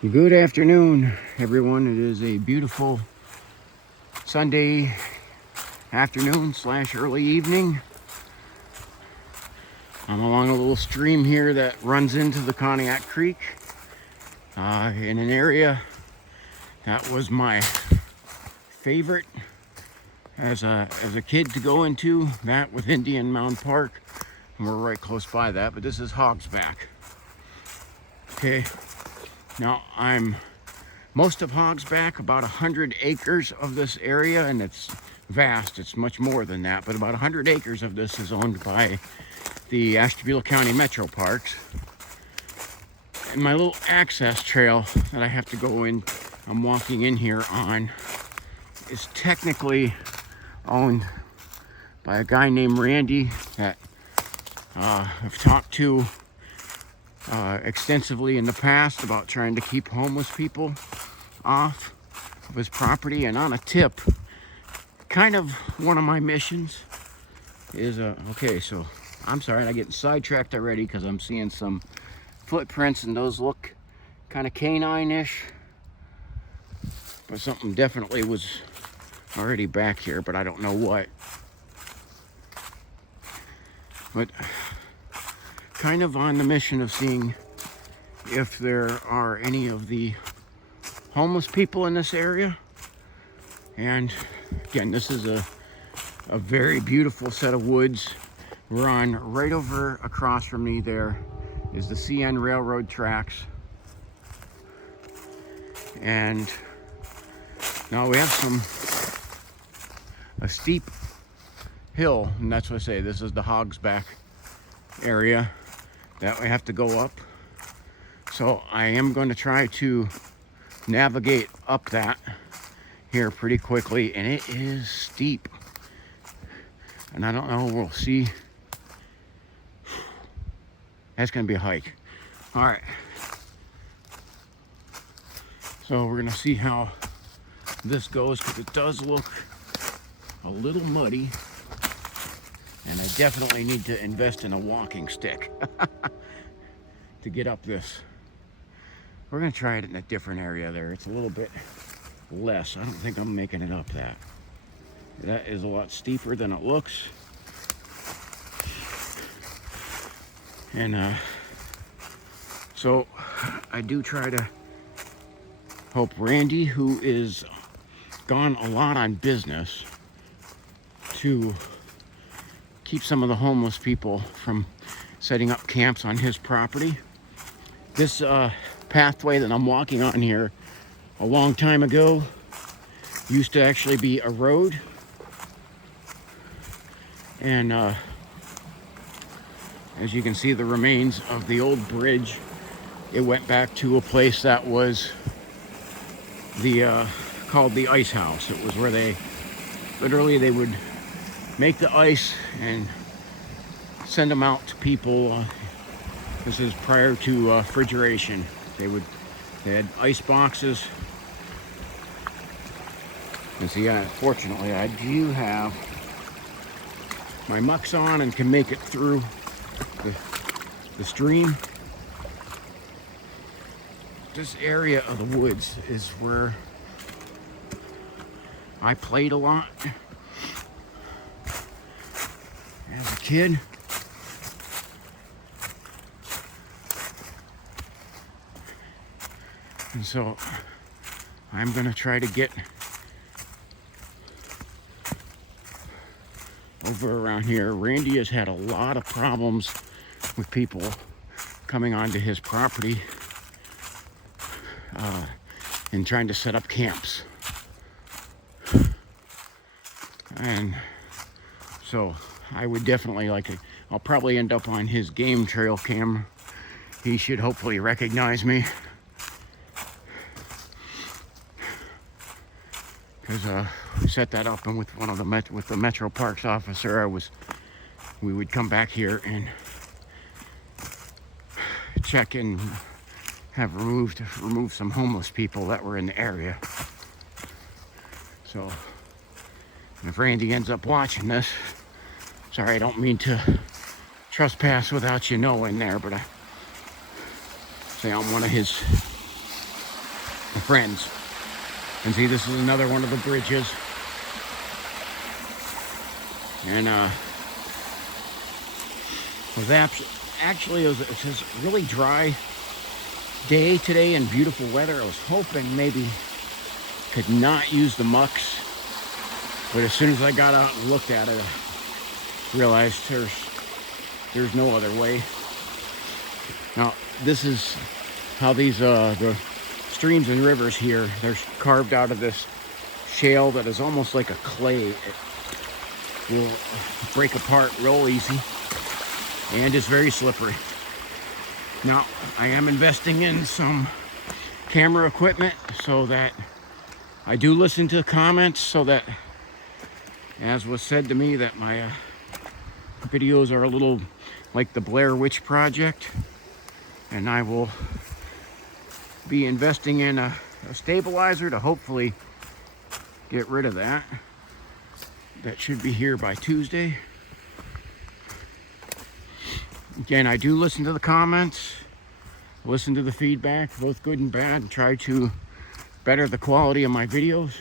Good afternoon, everyone. It is a beautiful Sunday afternoon / early evening. I'm along a little stream here that runs into the Conneaut Creek in an area that was my favorite as a kid to go into, that with Indian Mound Park, and we're right close by that. But this is Hogsback. Okay, now I'm most of Hogsback, about 100 acres of this area, and it's vast, it's much more than that, but about 100 acres of this is owned by the Ashtabula County Metro Parks. And my little access trail that I have to go in, I'm walking in here on, is technically owned by a guy named Randy that I've talked to extensively in the past about trying to keep homeless people off of his property. And on a tip, kind of one of my missions is okay, so I'm sorry, I'm getting sidetracked already because I'm seeing some footprints and those look kind of canine-ish, but something definitely was already back here, but I don't know what. But kind of on the mission of seeing if there are any of the homeless people in this area. And again, this is a very beautiful set of woods. We're on right over across from me there is the CN Railroad tracks. And now we have a steep hill, and that's what I say, this is the Hogsback area that we have to go up. So I am going to try to navigate up that here pretty quickly, and it is steep. And I don't know, we'll see. That's going to be a hike. All right. So we're going to see how this goes, because it does look a little muddy. And I definitely need to invest in a walking stick to get up this. We're going to try it in a different area there. It's a little bit less. I don't think I'm making it up that. That is a lot steeper than it looks. And so I do try to hope Randy, who is gone a lot on business, to keep some of the homeless people from setting up camps on his property. This pathway that I'm walking on here a long time ago used to actually be a road. And as you can see, the remains of the old bridge, it went back to a place that was called the Ice House. It was where they would make the ice and send them out to people. This is prior to refrigeration. They had ice boxes. And see, fortunately, I do have my mucks on and can make it through the stream. This area of the woods is where I played a lot as a kid. And so I'm going to try to get over around here. Randy has had a lot of problems with people coming onto his property and trying to set up camps. And so I would definitely like to, I'll probably end up on his game trail camera. He should hopefully recognize me, because we set that up, and with one of the Metro Parks officer, we would come back here and check and have remove some homeless people that were in the area. So if Randy ends up watching this, sorry, I don't mean to trespass without you knowing there, but I say I'm one of his friends. And see, this is another one of the bridges. And it was really dry day today and beautiful weather. I was hoping maybe could not use the mucks, but as soon as I got out and looked at it, I realized there's no other way. Now, this is how these the streams and rivers here, they're carved out of this shale that is almost like a clay. It will break apart real easy and it's very slippery. Now, I am investing in some camera equipment so that I do listen to the comments, so that, as was said to me, that my videos are a little like the Blair Witch Project, and I will be investing in a stabilizer to hopefully get rid of that. That should be here by Tuesday. Again, I do listen to the comments, listen to the feedback, both good and bad, and try to better the quality of my videos.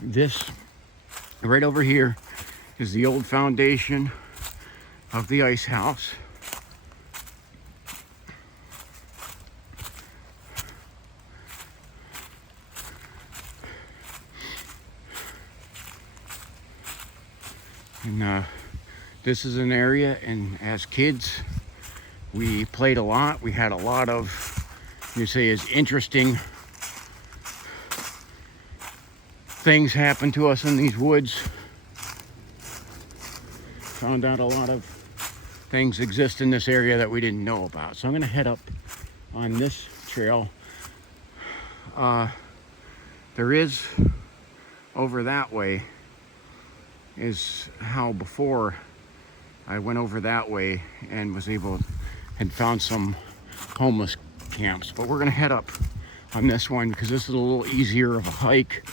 This right over here is the old foundation of the ice house. And this is an area, and as kids we played a lot. We had a lot of, you say, as interesting things happen to us in these woods. Found out a lot of things exist in this area that we didn't know about. So I'm going to head up on this trail. There is, over that way, is how before I went over that way and had found some homeless camps. But we're going to head up on this one because this is a little easier of a hike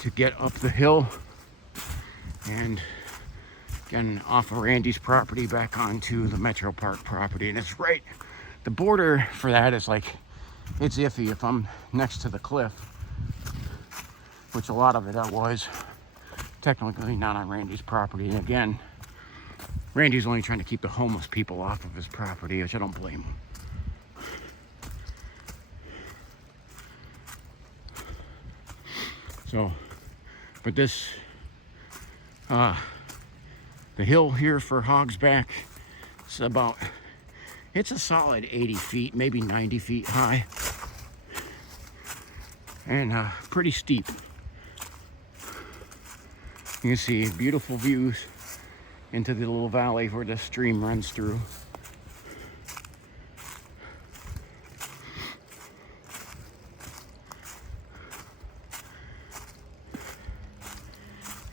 to get up the hill and again off of Randy's property back onto the Metro Park property. And it's right, the border for that is like, it's iffy if I'm next to the cliff, which a lot of it was technically not on Randy's property. And again, Randy's only trying to keep the homeless people off of his property, which I don't blame him. So, but this, the hill here for Hogsback, it's a solid 80 feet, maybe 90 feet high, and pretty steep. You can see beautiful views into the little valley where the stream runs through.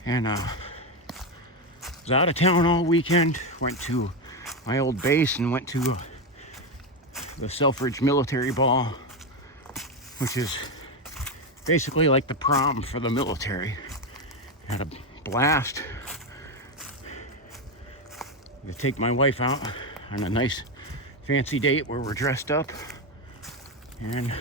And was out of town all weekend. Went to my old base and went to the Selfridge Military Ball, which is basically like the prom for the military. Had a blast. To take my wife out on a nice fancy date where we're dressed up, and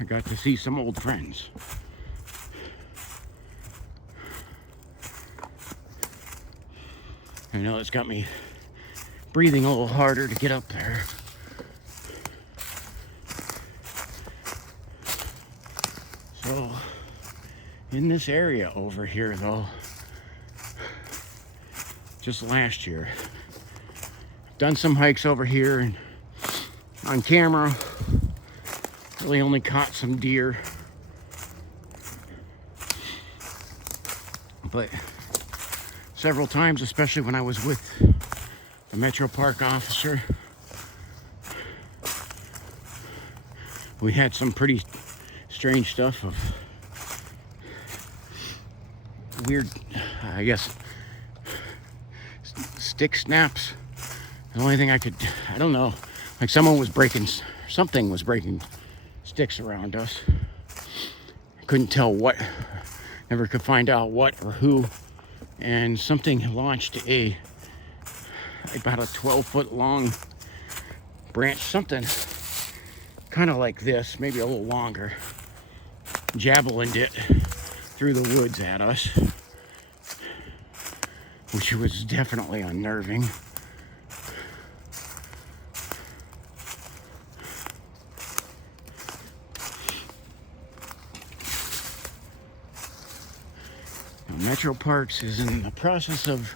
I got to see some old friends. I know it's got me breathing a little harder to get up there. So in this area over here though, just last year, done some hikes over here, and on camera really only caught some deer, but several times, especially when I was with the Metro Park officer, we had some pretty strange stuff of weird, I guess, stick snaps. The only thing I don't know, like something was breaking sticks around us. I couldn't tell what Never could find out what or who. And something launched about a 12-foot long branch, something kind of like this, maybe a little longer, javelined it through the woods at us, which was definitely unnerving. Metro Parks is in the process of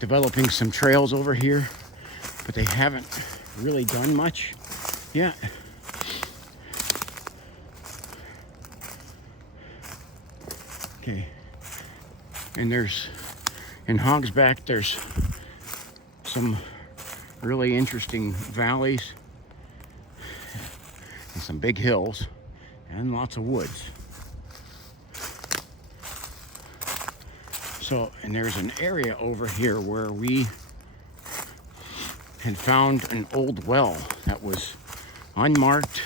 developing some trails over here, but they haven't really done much yet. Okay, and in Hogsback, there's some really interesting valleys and some big hills and lots of woods. So, and there's an area over here where we had found an old well that was unmarked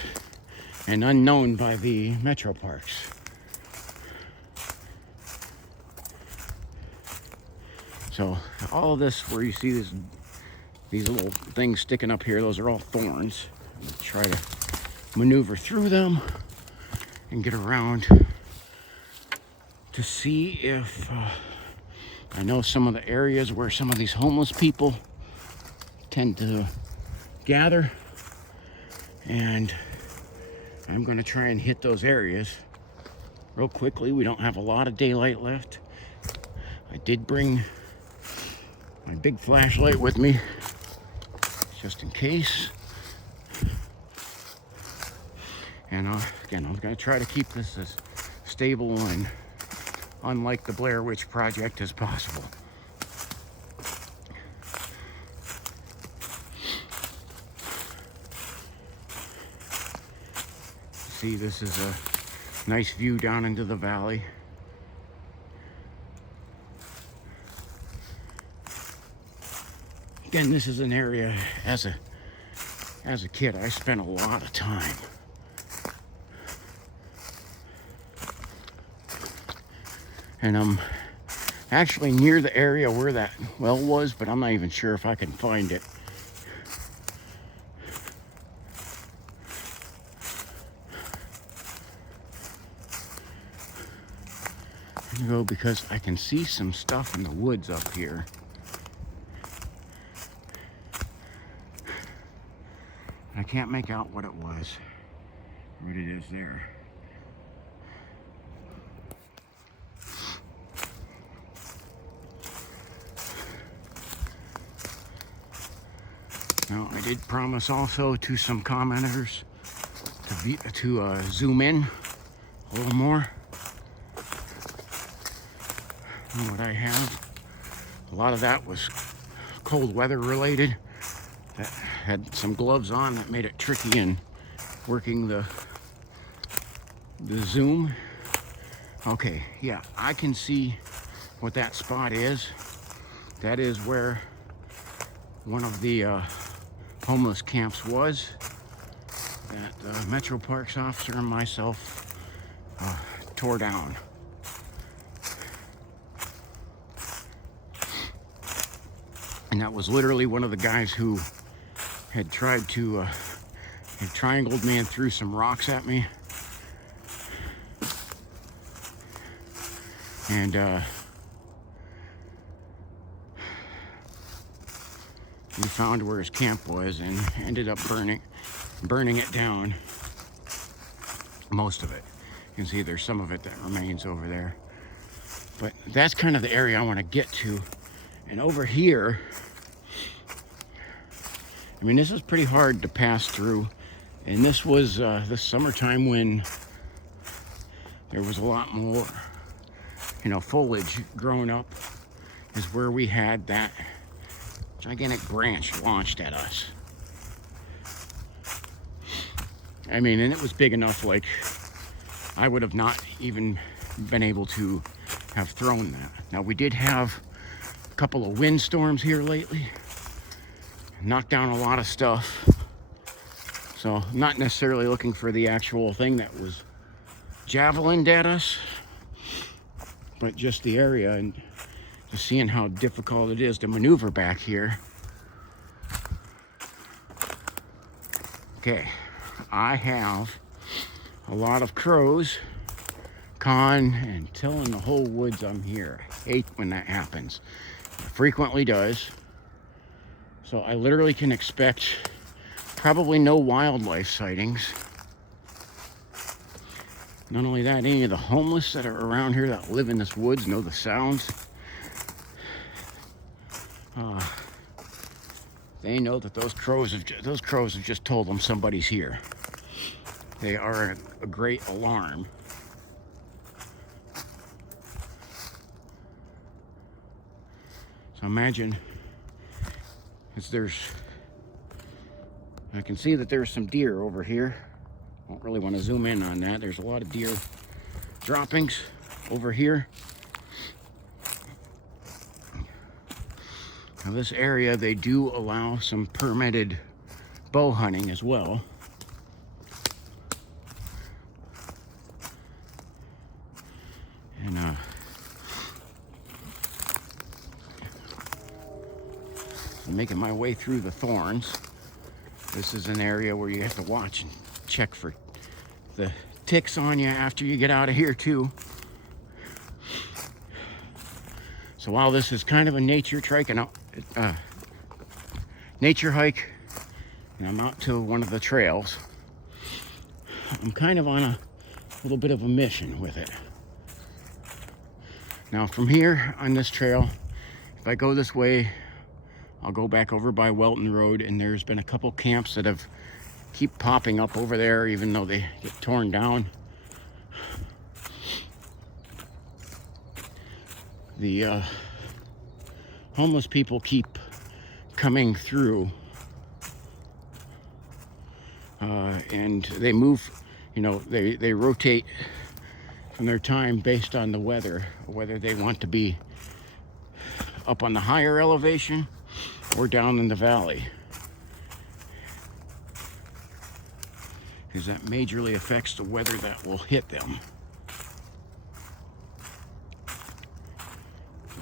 and unknown by the Metro Parks. So all of this, where you see these little things sticking up here, those are all thorns. We'll try to maneuver through them and get around to see if I know some of the areas where some of these homeless people tend to gather, and I'm going to try and hit those areas real quickly. We don't have a lot of daylight left. I did bring my big flashlight with me just in case, and again, I'm going to try to keep this as stable and unlike the Blair Witch Project as possible. See, this is a nice view down into the valley. Again, this is an area, as a kid, I spent a lot of time. And I'm actually near the area where that well was, but I'm not even sure if I can find it. I'm gonna go because I can see some stuff in the woods up here. I can't make out what it was, what it is there. Now, I did promise also to some commenters to zoom in a little more on what I have. A lot of that was cold weather related. That had some gloves on that made it tricky in working the zoom. Okay, yeah, I can see what that spot is. That is where one of the homeless camps was that the Metro Parks officer and myself tore down. And that was literally one of the guys who had tried to had triangled me and threw some rocks at me. And we found where his camp was and ended up burning it down. Most of it. You can see there's some of it that remains over there. But that's kind of the area I want to get to. And over here, I mean, this is pretty hard to pass through. And this was the summertime when there was a lot more, foliage growing up, is where we had that gigantic branch launched at us. I mean, and it was big enough, like, I would have not even been able to have thrown that. Now, we did have a couple of windstorms here lately. Knocked down a lot of stuff. So, I'm not necessarily looking for the actual thing that was javelined at us. but just the area and just seeing how difficult it is to maneuver back here. Okay, I have a lot of crows cawing and telling the whole woods I'm here. I hate when that happens. It frequently does. So I literally can expect probably no wildlife sightings. Not only that, any of the homeless that are around here that live in this woods know the sounds. They know that those crows have just told them somebody's here. They are a great alarm. So imagine, I can see that there's some deer over here. I don't really want to zoom in on that. There's a lot of deer droppings over here. Now this area, they do allow some permitted bow hunting as well. And I'm making my way through the thorns. This is an area where you have to watch and check for the ticks on you after you get out of here too. So while this is kind of a nature hike, and I'm out to one of the trails, I'm kind of on a little bit of a mission with it. Now from here on this trail, if I go this way, I'll go back over by Welton Road, and there's been a couple camps that have keep popping up over there even though they get torn down. The homeless people keep coming through, and they move, they rotate from their time based on the weather, whether they want to be up on the higher elevation or down in the valley, because that majorly affects the weather that will hit them.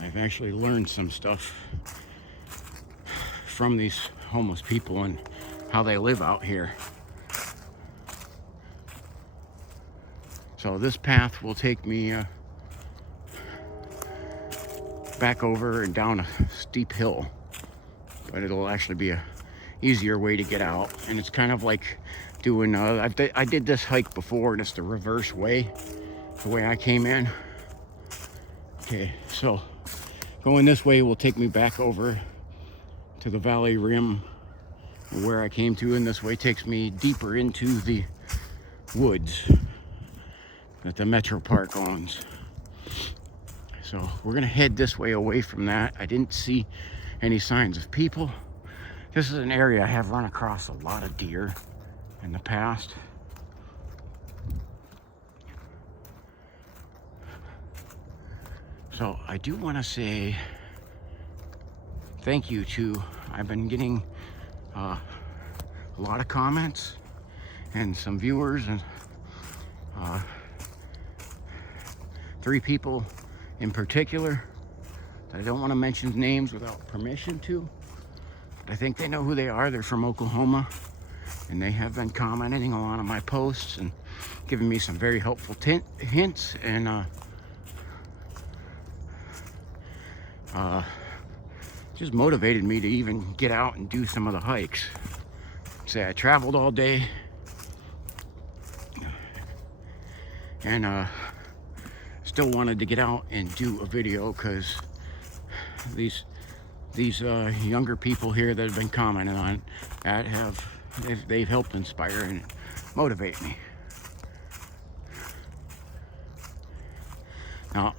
I've actually learned some stuff from these homeless people and how they live out here. So this path will take me back over and down a steep hill, but it'll actually be a easier way to get out. And it's kind of like doing, I did this hike before, and it's the reverse way, the way I came in. Okay, so going this way will take me back over to the valley rim where I came to, and this way takes me deeper into the woods that the Metro Park owns. So we're gonna head this way away from that. I didn't see any signs of people. This is an area I have run across a lot of deer in the past. So I do want to say thank you to, I've been getting a lot of comments and some viewers, and 3 people in particular. I don't want to mention names without permission to, but I think they know who they are. They're from Oklahoma, and they have been commenting a lot on my posts and giving me some very helpful hints, and just motivated me to even get out and do some of the hikes. Say I traveled all day, and still wanted to get out and do a video, because these younger people here that have been commenting on that they've helped inspire and motivate me. Now,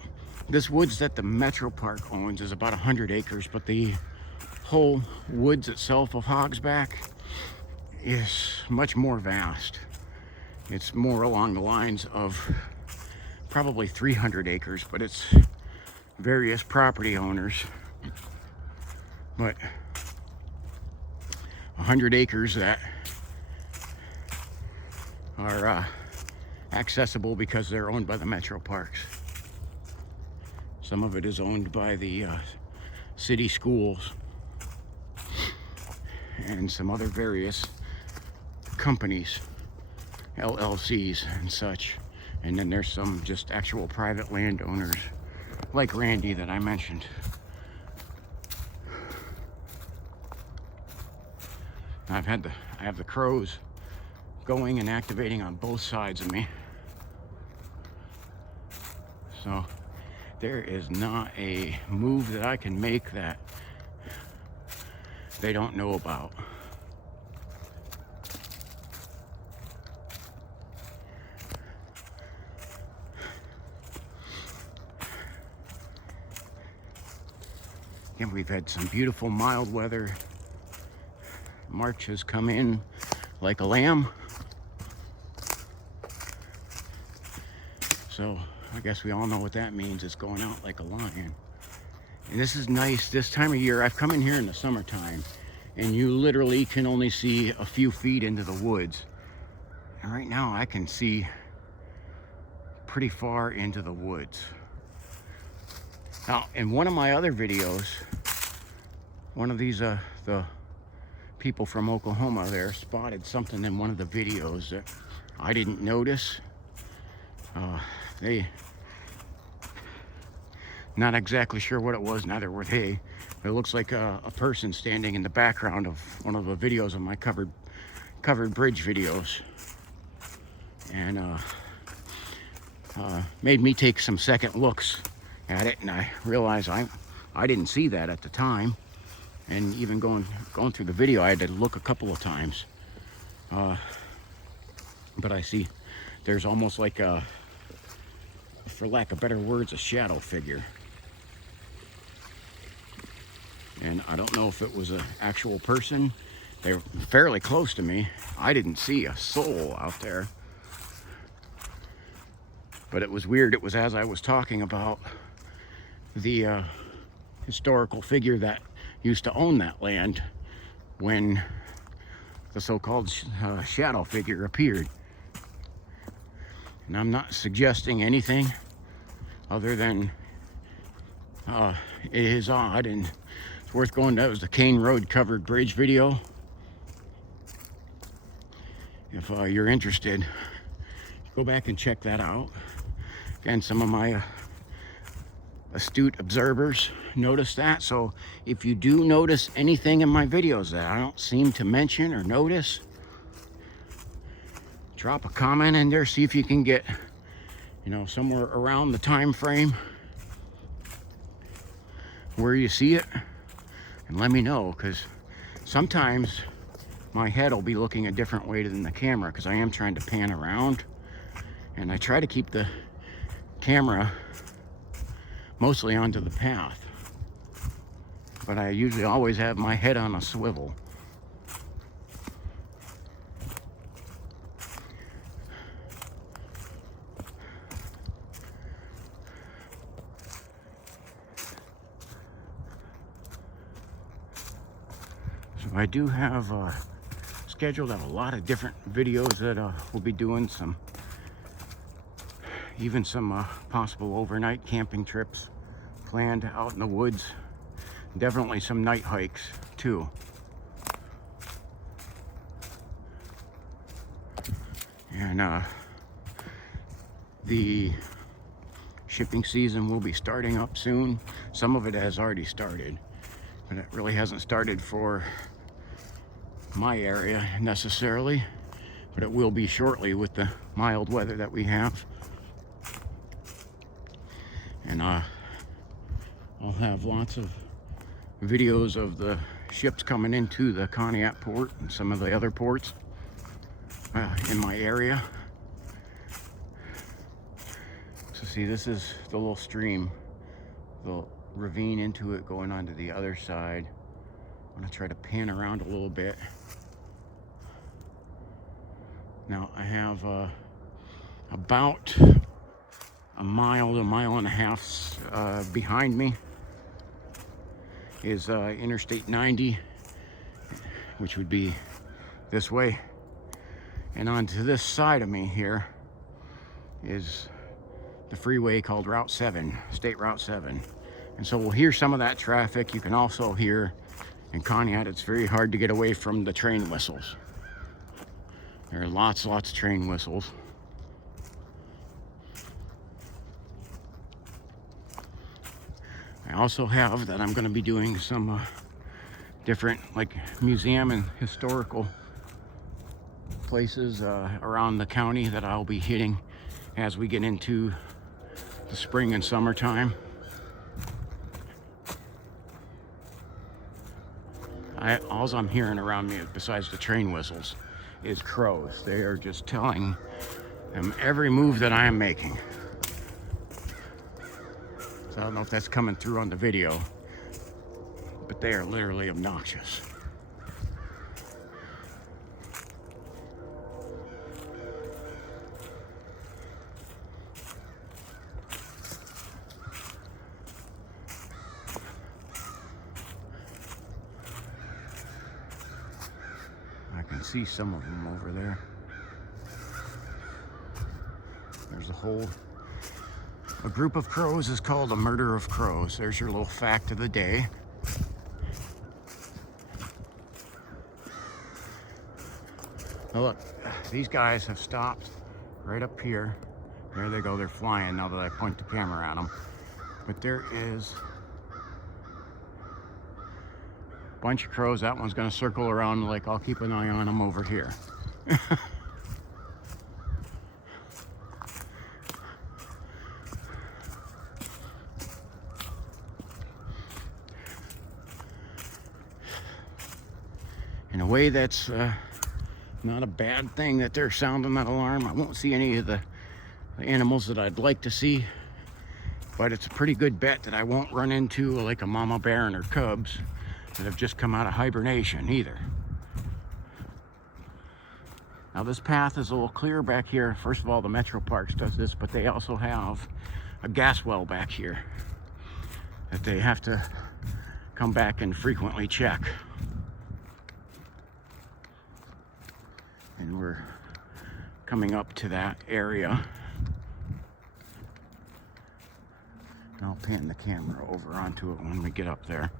this woods that the Metro Park owns is about 100 acres, but the whole woods itself of Hogsback is much more vast. It's more along the lines of probably 300 acres, but it's various property owners. But 100 acres that are accessible because they're owned by the Metro Parks. Some of it is owned by the city schools and some other various companies, LLCs and such. And then there's some just actual private landowners like Randy that I mentioned. I have the crows going and activating on both sides of me. So there is not a move that I can make that they don't know about. And we've had some beautiful mild weather. March has come in like a lamb. So I guess we all know what that means. It's going out like a lion. And this is nice this time of year. I've come in here in the summertime and you literally can only see a few feet into the woods. And right now I can see pretty far into the woods. Now, in one of my other videos, one of these, the people from Oklahoma there spotted something in one of the videos that I didn't notice. They, not exactly sure what it was, neither were they. It looks like a person standing in the background of one of the videos of my covered bridge videos. And made me take some second looks at it, and I realized I didn't see that at the time. And even going through the video, I had to look a couple of times. But I see there's almost like a, for lack of better words, a shadow figure. And I don't know if it was an actual person. They're fairly close to me. I didn't see a soul out there. But it was weird. It was as I was talking about the historical figure that used to own that land when the so-called shadow figure appeared. And I'm not suggesting anything other than it is odd and it's worth going. That was the Kane Road covered bridge video. If you're interested, go back and check that out. Again, some of my astute observers noticed that. So if you do notice anything in my videos that I don't seem to mention or notice, drop a comment in there, see if you can get, you know, somewhere around the time frame where you see it, and let me know, because sometimes my head will be looking a different way than the camera, because I am trying to pan around, and I try to keep the camera mostly onto the path, but I usually always have my head on a swivel. So I do have scheduled a lot of different videos that we'll be doing, even some possible overnight camping trips planned out in the woods. Definitely some night hikes too. And the shipping season will be starting up soon. Some of it has already started, but it really hasn't started for my area necessarily, but it will be shortly with the mild weather that we have. And I'll have lots of videos of the ships coming into the Conneaut port and some of the other ports in my area. So see, this is the little stream, the ravine into it going onto the other side. I'm gonna try to pan around a little bit. Now I have about a mile to a mile and a half behind me is Interstate 90, which would be this way. And onto this side of me here is the freeway called Route 7, State Route 7. And so we'll hear some of that traffic. You can also hear in Conneaut, it's very hard to get away from the train whistles. There are lots of train whistles. I also have that I'm going to be doing some different like museum and historical places around the county that I'll be hitting as we get into the spring and summertime. All I'm hearing around me, besides the train whistles, is crows. They are just telling them every move that I am making. So I don't know if that's coming through on the video, but they are literally obnoxious. I can see some of them over there. There's a group of crows is called a murder of crows. There's your little fact of the day. Now look, these guys have stopped right up here. There they go, they're flying now that I point the camera at them. But there is a bunch of crows. That one's gonna circle around the lake. I'll keep an eye on them over here. In a way, that's not a bad thing that they're sounding that alarm. I won't see any of the animals that I'd like to see, but it's a pretty good bet that I won't run into like a mama bear and her cubs that have just come out of hibernation either. Now this path is a little clear back here. First of all, the Metro Parks does this, but they also have a gas well back here that they have to come back and frequently check. And we're coming up to that area. And I'll pan the camera over onto it when we get up there.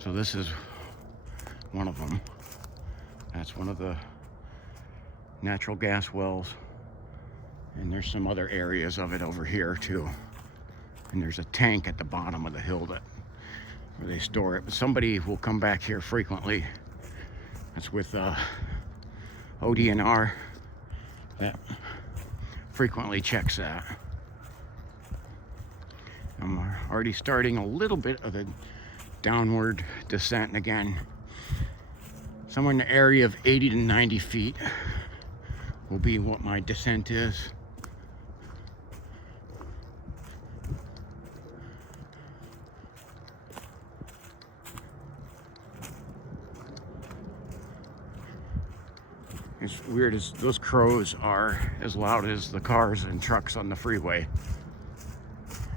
So this is one of them. That's one of the natural gas wells. And there's some other areas of it over here too. And there's a tank at the bottom of the hill where they store it. But somebody will come back here frequently. That's with ODNR that frequently checks that. I'm already starting a little bit of the downward descent, and again, somewhere in the area of 80 to 90 feet will be what my descent is. It's weird as those crows are as loud as the cars and trucks on the freeway,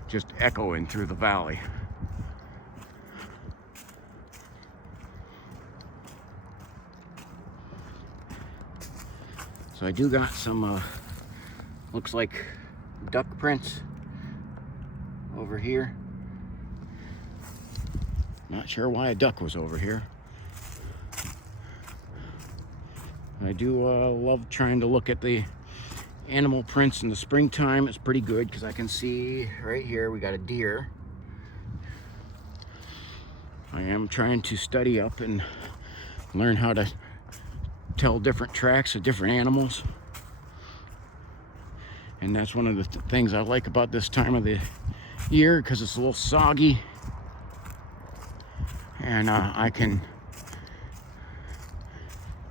just echoing through the valley. So I do got some, looks like duck prints over here. Not sure why a duck was over here. I do love trying to look at the animal prints in the springtime. It's pretty good because I can see right here we got a deer. I am trying to study up and learn how to tell different tracks of different animals. And that's one of the things I like about this time of the year, because it's a little soggy. And I can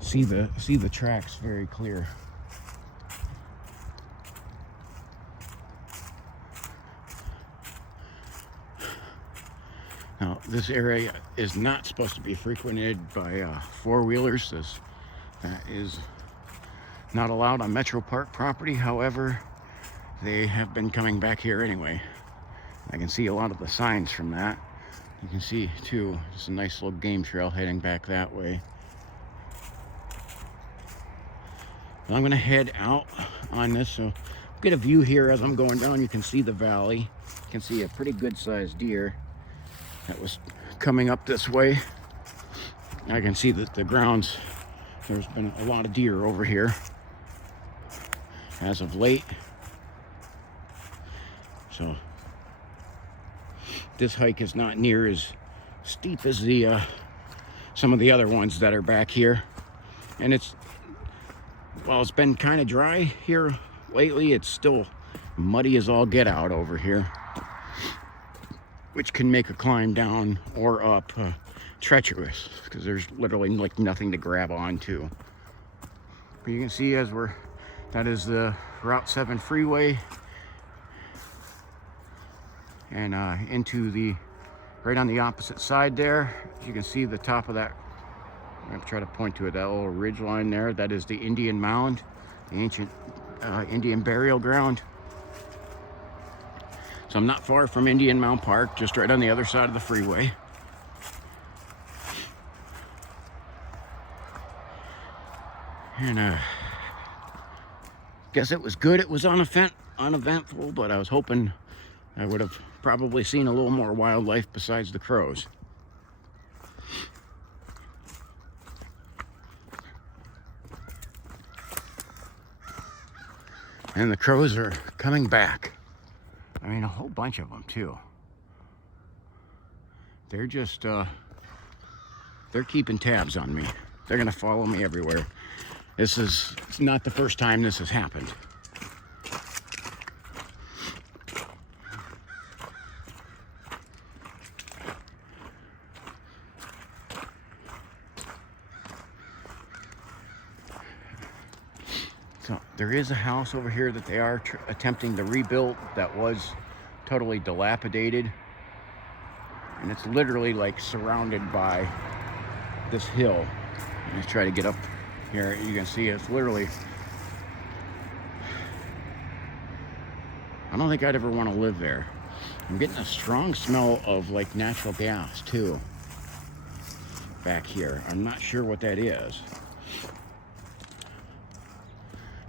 see the tracks very clear. Now, this area is not supposed to be frequented by four-wheelers. That is not allowed on Metro Park property. However, they have been coming back here anyway. I can see a lot of the signs from that. You can see too, it's a nice little game trail heading back that way. I'm gonna head out on this, so get a view here as I'm going down. You can see the valley. You can see a pretty good sized deer that was coming up this way. I can see that the grounds, there's been a lot of deer over here as of late. So this hike is not near as steep as the some of the other ones that are back here. And while it's been kind of dry here lately, it's still muddy as all get out over here, which can make a climb down or up treacherous, because there's literally like nothing to grab onto. But you can see that is the Route 7 freeway, and into right on the opposite side there, you can see the top of that. I'm going to try to point to it, that little ridge line there. That is the Indian Mound, the ancient Indian burial ground. So I'm not far from Indian Mound Park, just right on the other side of the freeway. And guess it was good. It was uneventful, but I was hoping I would have probably seen a little more wildlife besides the crows. And the crows are coming back. I mean, a whole bunch of them too. They're just, they're keeping tabs on me. They're gonna follow me everywhere. It's not the first time this has happened. So there is a house over here that they are attempting to rebuild that was totally dilapidated. And it's literally like surrounded by this hill. Let's try to get up here. You can see it's literally, I don't think I'd ever want to live there. I'm getting a strong smell of like natural gas too back here. I'm not sure what that is.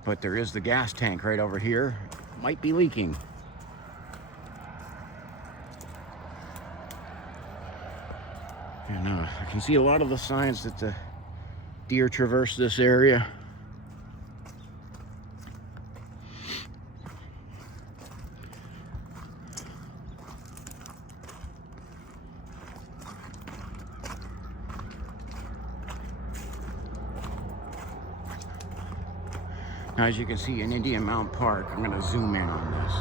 But there is the gas tank right over here. Might be leaking. And I can see a lot of the signs that the deer traverse this area. Now, as you can see in Indian Mound Park, I'm going to zoom in on this.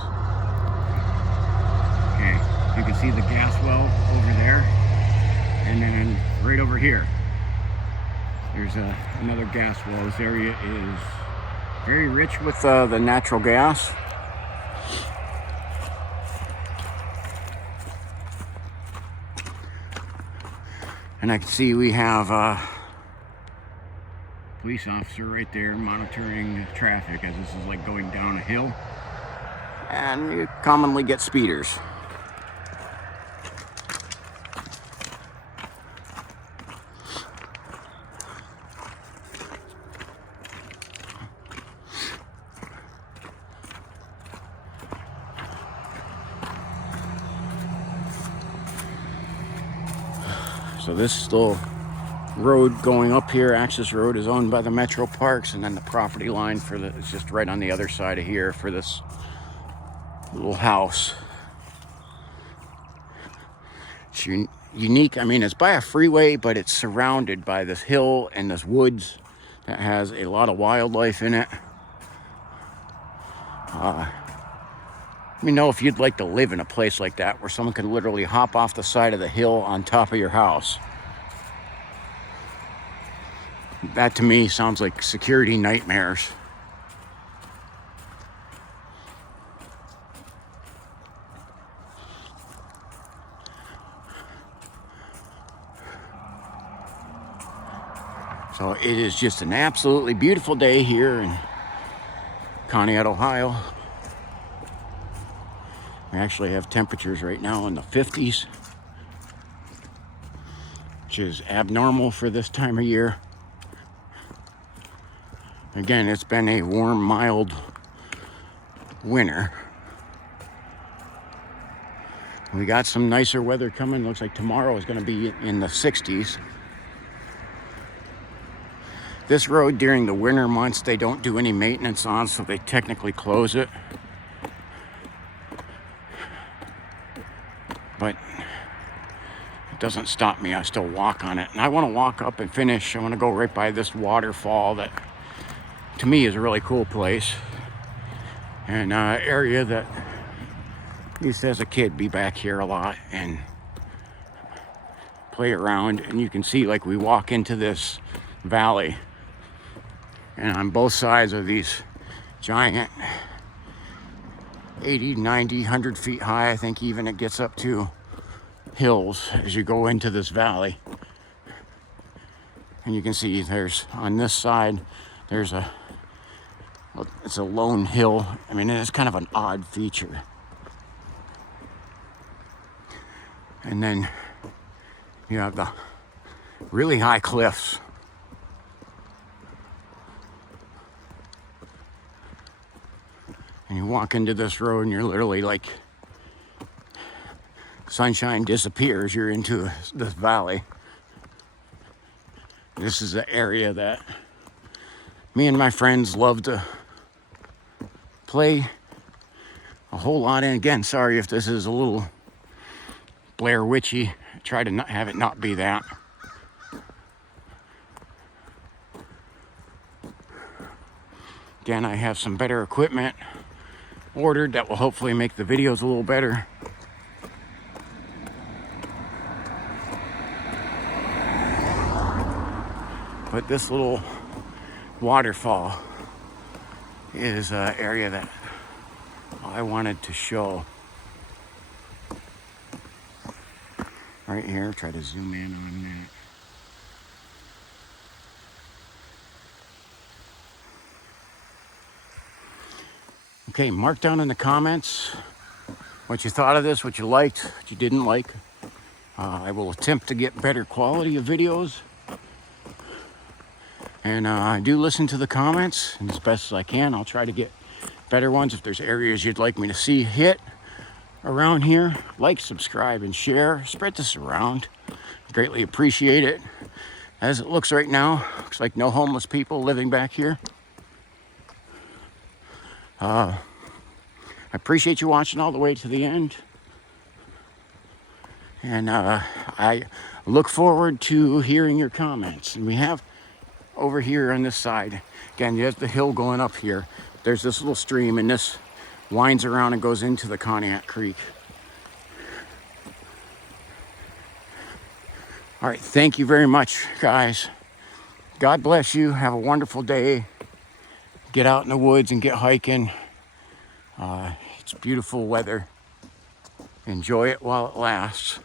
Okay, you can see the gas well over there, and then right over here, there's another gas well. This area is very rich with the natural gas. And I can see we have police officer right there monitoring traffic as this is like going down a hill, and you commonly get speeders. So this little road going up here, access road, is owned by the Metro Parks, and then the property line for it's just right on the other side of here for this little house. It's unique. I mean, it's by a freeway, but it's surrounded by this hill and this woods that has a lot of wildlife in it. Let me know if you'd like to live in a place like that where someone can literally hop off the side of the hill on top of your house. That to me sounds like security nightmares. So it is just an absolutely beautiful day here in Conneaut, Ohio. We actually have temperatures right now in the 50s, which is abnormal for this time of year. Again, it's been a warm, mild winter. We got some nicer weather coming. Looks like tomorrow is going to be in the 60s. This road during the winter months, they don't do any maintenance on, so they technically close it. But it doesn't stop me. I still walk on it. And I want to walk up and finish. I want to go right by this waterfall that, to me, is a really cool place. And area that I used to, as a kid, be back here a lot and play around. And you can see, like, we walk into this valley. And on both sides of these giant 80, 90, 100 feet high, I think even it gets up to hills as you go into this valley. And you can see there's, on this side, there's it's a lone hill. I mean, it's kind of an odd feature. And then you have the really high cliffs. And you walk into this road and you're literally like, sunshine disappears, you're into this valley. This is the area that me and my friends love to play a whole lot in. Again, sorry if this is a little Blair Witchy. I try to not have it not be that. Again, I have some better equipment ordered that will hopefully make the videos a little better. But this little waterfall is an area that I wanted to show. Right here, try to zoom in on that. Okay, mark down in the comments what you thought of this, what you liked, what you didn't like. I will attempt to get better quality of videos. And I do listen to the comments, and as best as I can, I'll try to get better ones. If there's areas you'd like me to see hit around here, like, subscribe, and share. Spread this around. Greatly appreciate it. As it looks right now, looks like no homeless people living back here. I appreciate you watching all the way to the end. And I look forward to hearing your comments. And we have over here on this side, again, there's the hill going up here. There's this little stream, and this winds around and goes into the Conneaut Creek. All right, thank you very much, guys. God bless you. Have a wonderful day. Get out in the woods and get hiking. It's beautiful weather. Enjoy it while it lasts.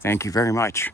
Thank you very much.